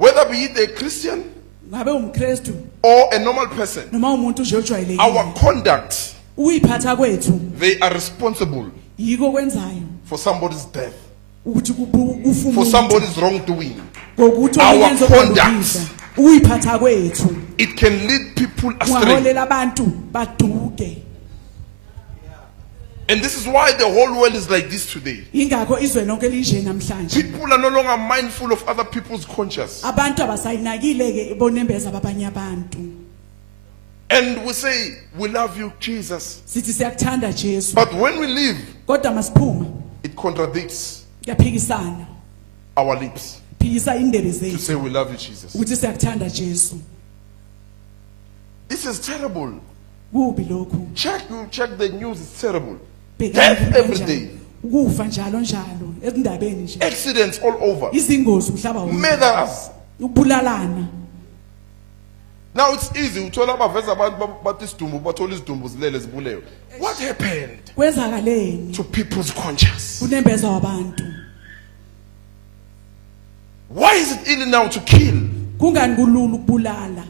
Whether be it a Christian ngabe umKristu or a normal person, noma umuntu nje ojwayelekile our conduct, uyiphatha kwethu they are responsible yiko kwenzayo for somebody's death, ukuthi for somebody's wrongdoing. ngokuthi Our oyenza conduct. okulungisa uyiphatha kwethu It can lead people astray. ungaholela abantu baduke And this is why the whole world is like this today. ingakho izwe lonke linje namhlanje People are no longer mindful of other people's conscience. abantu abasayinakile ke bonembeza babanye abantu And we say, we love you, Jesus. sithi siyakuthanda Jesu But when we leave, kodwa masiphuma it contradicts kuyaphikisana our lips phikisa indebe to zethu say we love you, Jesus. ukuthi siyakuthanda Jesu This is terrible. kubi lokhu Check the news, it's terrible. Bhekani Death every kanjani. day. ukufa njalo njalo ezindabeni nje Accidents all over. izingozi umhlaba wonke Murders. ukubulalana Now it's easy. Uthola abaveza abantu bathi isidumbu bathola isidumbu zilele zibulewe. What happened kwenzakaleni to people's conscience? kunembeza wabantu Why is it easy now to kill? kungani kulula ukubulala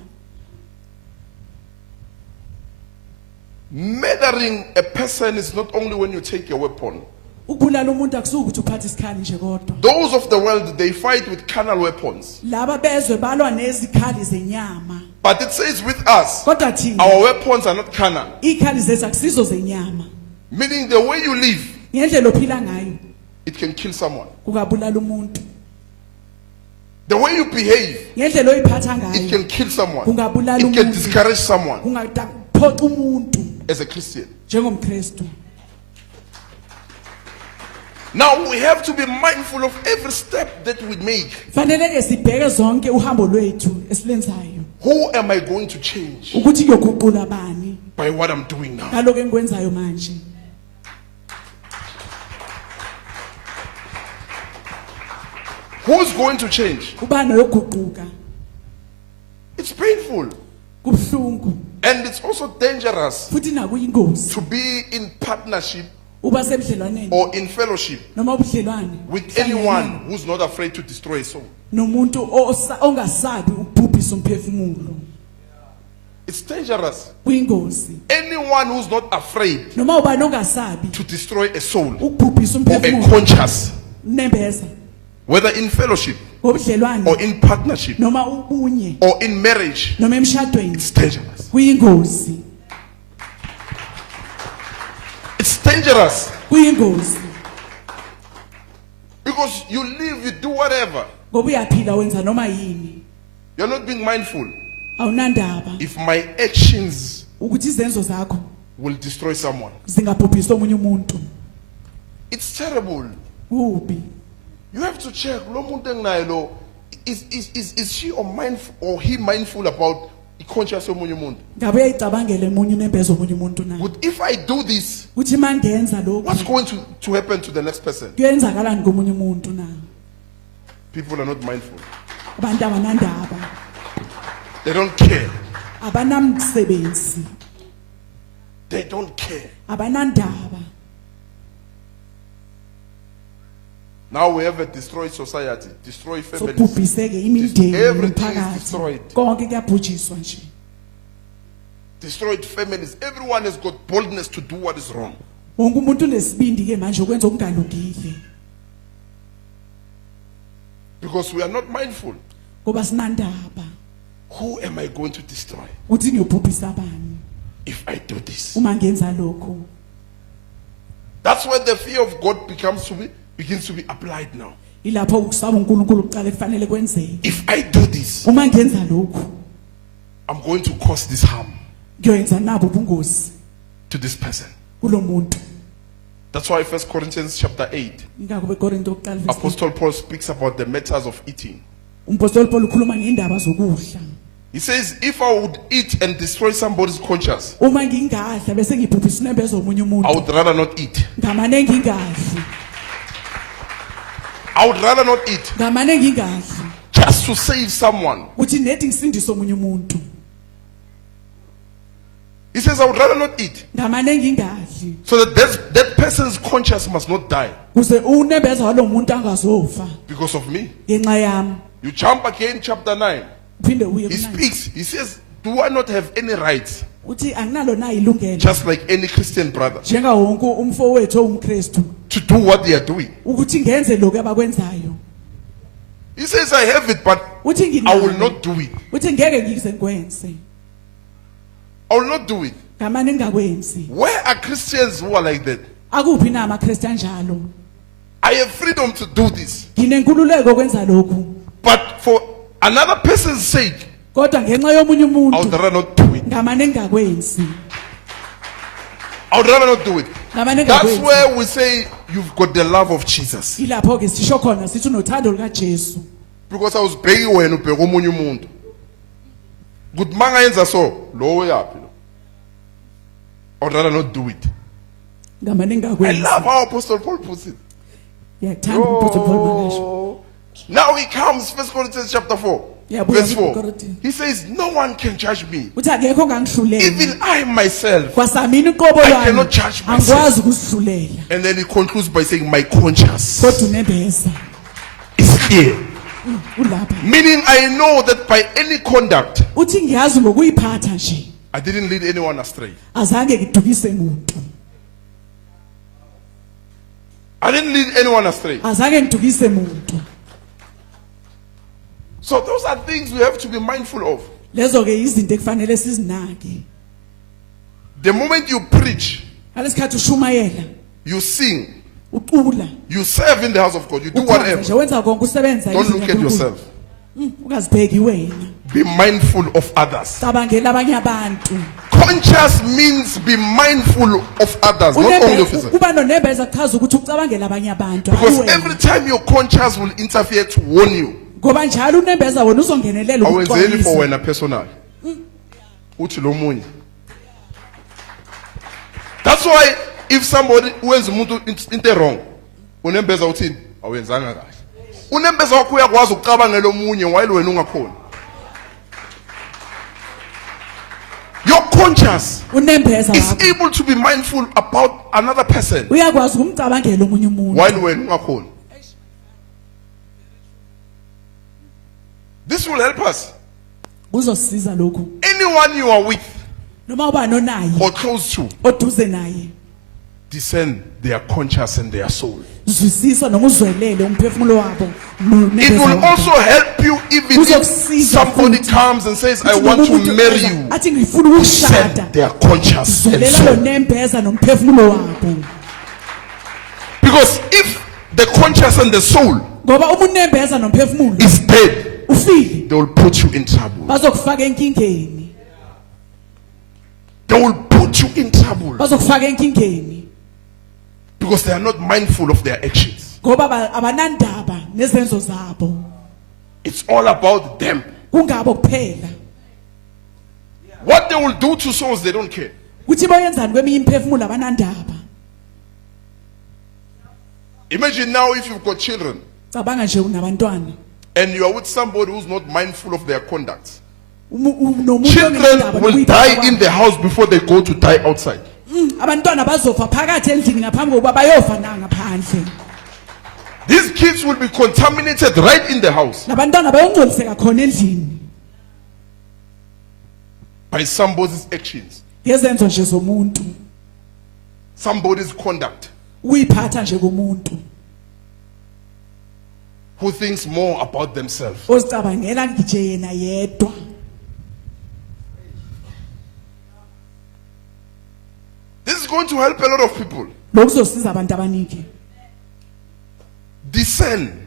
Murdering a person is not only when you take a weapon. ukubulala umuntu akusuka ukuthi uphathe isikhali nje kodwa Those of the world, they fight with carnal weapons. laba bezwe balwa nezikhali zenyama But it says with us, kodwa thina our weapons are not carnal. ikhali zethu akusizo zenyama Meaning the way you live, ngendlela ophila ngayo it can kill someone. kungabulala umuntu The way you behave, ngendlela oyiphatha it ngayo can kill someone. kungabulala It can umuntu discourage someone kungaphoxa umuntu as a Christian. njengomKristu Now we have to be mindful of every step that we make. fanele ke sibheke zonke uhambo lwethu esilenzayo Who am I going to change ukuthi kuyoguqula bani by what I'm doing now? ngaloko engikwenzayo manje Who's going to change? ubani oyoguquka It's painful. kubhlungu And it's also dangerous futhi nakuyingozi to be in partnership uba sebudlelwaneni or in fellowship noma ubudlelwane with anyone who's not afraid to destroy a soul. nomuntu ongasabi ukubhubhisa umphefumulo It's dangerous. kuyingozi Anyone who's not afraid noma ubani ongasabi to destroy a soul ukubhubhisa or a umphefumulo conscience, nembeza whether in fellowship ngobudlelwane or in partnership noma ubunye or in marriage, noma emshadweni it's dangerous. kuyingozi It's dangerous kuyingozi because you live, you do whatever. ngoba uyaphila wenza noma yini You're not being mindful. awunandaba If my actions ukuthi izenzo zakho will destroy someone, zingabhubhisa omunye umuntu it's terrible. kubi You have to check. Lo muntu engunaye lo, is she or mindful or he mindful about the conscience yomunye umuntu? ngabe uyayicabangela emunye unembeza omunye umuntu na But if I do this, ukuthi mangenza lokho what's going to happen to the next person? kuyenzakalani komunye umuntu na People are not mindful. abantu abanandaba They don't care. abanamsebenzi They don't care. abanandaba Now we have a destroyed society, destroyed families. sobhubhiseke imindeni Everything is nomphakathi destroyed. konke kuyabhujiswa nje Destroyed families. Everyone has got boldness to do what is wrong. wonke umuntu unesibindi ke manje ukwenza okungalungile Because we are not mindful. ngoba sinandaba Who am I going to destroy ukuthi ngiyobhubhisa abani if I do this? uma ngenza lokho That's where the fear of God begins to be applied now. ilapho ukusaba uNkulunkulu kuqale kufanele kwenzeke If I do this, uma ngenza lokho I'm going to cause this harm ngiyoyenza nabo ubungozi to this person. kulomuntu That's why 1 Corinthians chapter 8, ingakho beKorinto kuqala verse 8. Apostle Paul speaks about the matters of eating. umpostoli Paul ukhuluma ngendaba zokudla He says, if I would eat and destroy somebody's conscience, uma ngingadla bese ngibhubhisa inembezo omunye I umuntu would rather not eat. ngamane ngingadli I would rather not eat ngamane ngingadli just to save someone. uthi nedi ngisindise omunye umuntu He says, I would rather not eat ngamane ngingadli so that that person's conscience must not die kuze unembezo walomuntu angazofa because of me. ngenxa yami You jump again, chapter 9. Uphinde uye He ku-9. speaks. He says, do I not have any rights? Uthi anginalo na ilungelo Just like any Christian brother. njenga wonke umfowethu ongumKristu To do what they are doing. ukuthi ngenze lokho abakwenzayo. He says, I have it, but Uthi I will nginalo. not do it. Uthi ngeke ngize ngikwenze. I will not do it. Ngamane ngakwenzi. Where are Christians who are like that? Akuphi na amaKristu anjalo. I have freedom to do this. Nginenkululeko okwenza lokhu. But for another person's sake, Kodwa ngenxa yomunye I would umuntu rather not do it. ngamane ngakwenzi. I would rather not do it. Ngamane That's ngakwenzi. where we say you've got the love of Jesus. Ilapho ke sisho khona sithi unothando lukaJesu. Because I was begging wena ubheka omunye umuntu. Good manga yenza so, lo yapi lo. I would rather not do it. Ngamane I ngakwenzi. love how Apostle Paul puts it. Yakuthanda umphetho Paul makasho. Oh. Now he comes, 1 Corinthians chapter 4, Yeah, verse buya 4. kuKorinte. He says, no one can judge me. Uthi akekho ngangihlulela. Even I myself. Kwasamina uqobo I lwami. cannot judge myself. Angikwazi ukusihlulela. And then he concludes by saying, my conscience Kodwa unembeza. is clear. Ulapha. Meaning I know that by any conduct, Uthi ngiyazi ngokuyiphatha nje. I didn't lead anyone astray. Azange ngidukise umuntu. I didn't lead anyone astray. Azange ngidukise umuntu. So those are things we have to be mindful of. Lezo ke izinto ekufanele sizinake. The moment you preach, Ngalesikhathi ushumayela, you sing, ucula, you serve in the house of God, you do ukhonza whatever. nje wenza konke usebenza Don't izinto look at kaNkulunkulu. yourself. Ungazibheki wena. Be mindful of others. Cabangela abanye abantu. Conscious means be mindful of others, not only of yourself. Uba nonembeza kuchaza ukuthi ucabangela abanye abantu. Because Hayi wena. every time your conscience will interfere to warn you, Ngoba njalo unembeza wona uzongenelela awenzeli for ukuxwayisa. wena personal. Uthi lo munye. That's why if somebody wenza umuntu into wrong, unembeza uthini? Awenzanga kahle. Unembeza wakho uyakwazi ukucabangela omunye while wena ungakhona. Your conscience Unembeza is wakho. able to be mindful about another person Uyakwazi ukumcabangela omunye umuntu. while wena ungakhona. This will help us. Uzosisiza lokhu. Anyone you are with Noma uba nonaye or close to, oduze naye. discern their conscience and their soul. Zwisisa noma uzwelele umphefumulo wabo. It will also help you even if Uzokusiza somebody futhi. comes and says, I want to marry you. Athi ngifuna ukushada. Discern their conscience and Zwelela lo soul. nembeza nomphefumulo wabo. Because if the conscience and the soul Ngoba uma unembeza nomphefumulo is dead, ufile they will put you in trouble. bazokufaka enkingeni. They will put you in trouble Bazokufaka enkingeni. because they are not mindful of their actions. Ngoba abanandaba nezenzo zabo. It's all about them. Kungabo kuphela. What they will do to souls, they don't care. Kuthi bayenzani kweminye imphefumulo abanandaba. Imagine now if you've got children Cabanga nje unabantwana. and you are with somebody who's not mindful of their conduct. Nomuntu Children will die in the house before they go to die outside. Abantwana bazofa phakathi endlini ngaphambi kokuba bayofa na ngaphandle. These kids will be contaminated right in the house Labantwana bayongcoliseka khona endlini. by somebody's actions, Ngezenzo nje zomuntu. somebody's conduct, Uyiphatha nje komuntu. who thinks more about themselves. Ozicabangela ngije yena yedwa. This is going to help a lot of people. Lokuzosiza abantu abaningi. Discern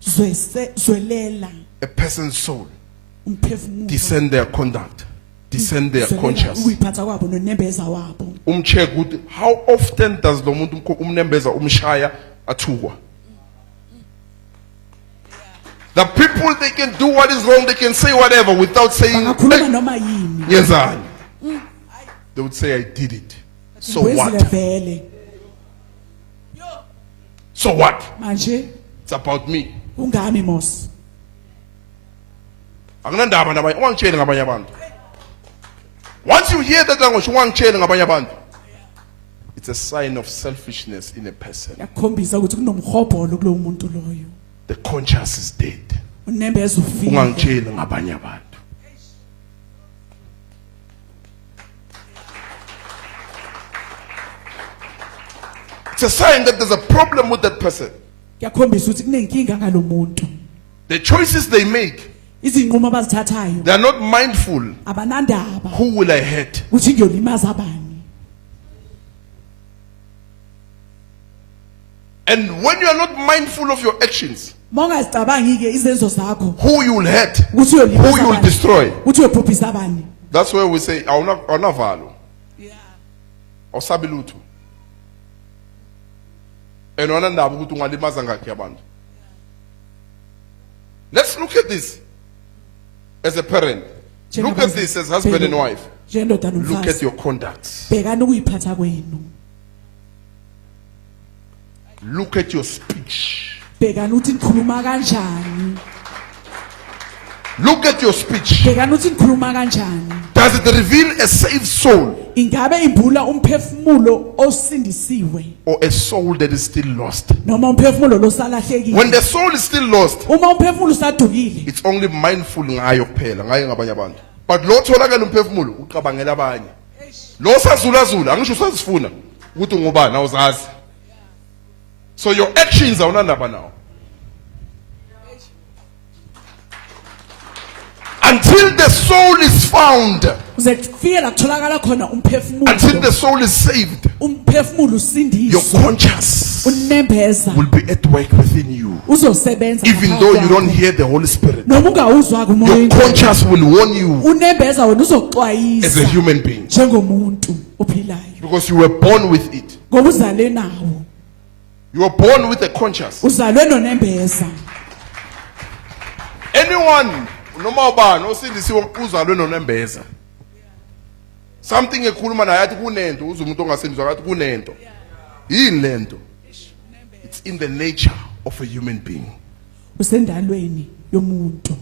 Zwelela a person's soul, umphefumulo. discern their conduct, discern their conscience. Uyiphatha kwabo nonembeza wabo. Check how often does lo muntu umnembeza umshaya athukwa. The people, they can do what is wrong, they can say whatever without saying, Bangakhuluma "Hey, noma yini. yenzani?" They would say, I did it. So what? Wezile vele. So what? Manje It's about me. ungami mos. Anginandaba nabanye, ungangitsheli ngabanye abantu. Once you hear that language, ungangitsheli ngabanye abantu. It's a sign of selfishness in a person. Yakhombisa ukuthi kunomhobholo kulo muntu loyo. The conscience is dead. unembeza ufile ungangitsheli ngabanye abantu. It's a sign that there's a problem with that person. kuyakhombisa ukuthi kunenkinga ngalomuntu The choices they make, izinqumo abazithathayo they are not mindful. abanandaba Who will I hurt? ukuthi ngiyolimaza abani. And when you are not mindful of your actions, Mongazicabangi ke izenzo zakho who you will hurt, ukuthi who uyolimaza you will abani, destroy. ukuthi uyobhubhisa abani. That's where we say, awunavalo, awusabi lutho. And wanandaba ukuthi ungalimaza ngakhi abantu. Let's look at this as a parent. Look at this as husband and wife. Njendoda Look at nomfazi your conduct. bhekani ukuyiphatha kwenu, Look at your speech. bhekani ukuthi nikhuluma kanjani, Look at your speech. bhekani ukuthi nikhuluma kanjani. Does it reveal a saved soul Ingabe imbula umphefumulo osindisiwe or a soul that is still lost? noma umphefumulo losalahlekile? When the soul is still lost, Uma umphefumulo usadukile it's only mindful ngayo kuphela, ngaye ngabanye abantu. But lo tholakala umphefumulo uqabangela abanye. Lo sazulazula angisho usazifuna ukuthi ngubani awuzazi. So your actions awunandaba now. Until the soul is found, uze kufike la kutholakala khona until umphefumulo, the soul is saved, umphefumulo your usindiswe, conscience unembeza will be at work within you. uzosebenza Even ngaphakathi though you don't kwakho. hear the Holy Spirit, Noma ungawuzwa kumoya your oyingcwele, conscience will warn you unembeza wena as a uzoxwayisa human being. njengomuntu ophilayo Because you were born with it. ngoba uzalwe nawo, You were born with a conscience. uzalwe nonembeza. Anyone, noma ubani osindisiwe uzalwe nonembeza. Something ekhuluma naye athi kunento, uze umuntu ongasindiswa athi kunento. Yini lento? It's in the nature of a human being. Usendalweni yomuntu.